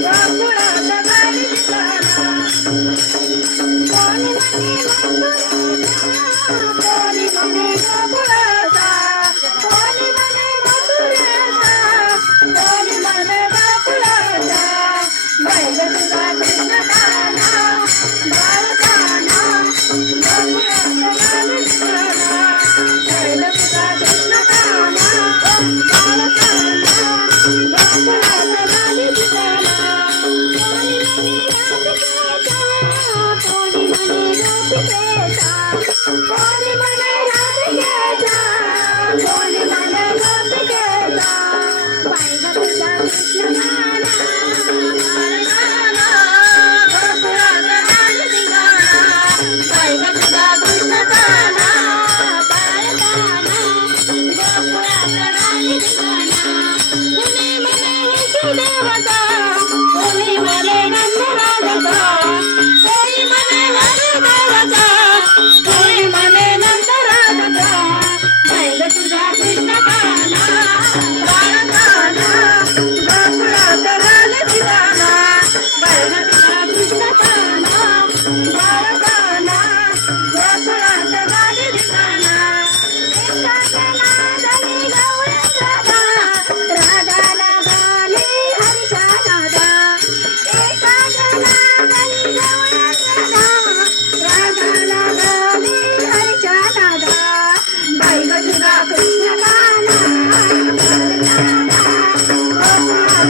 Yeah. দেবতা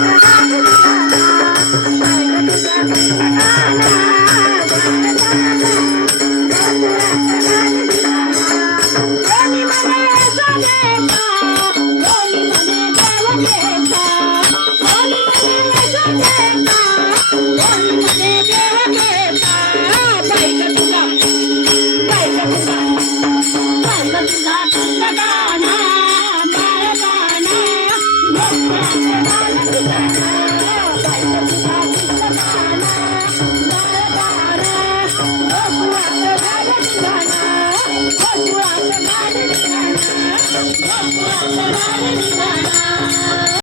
Gracias. Thank you.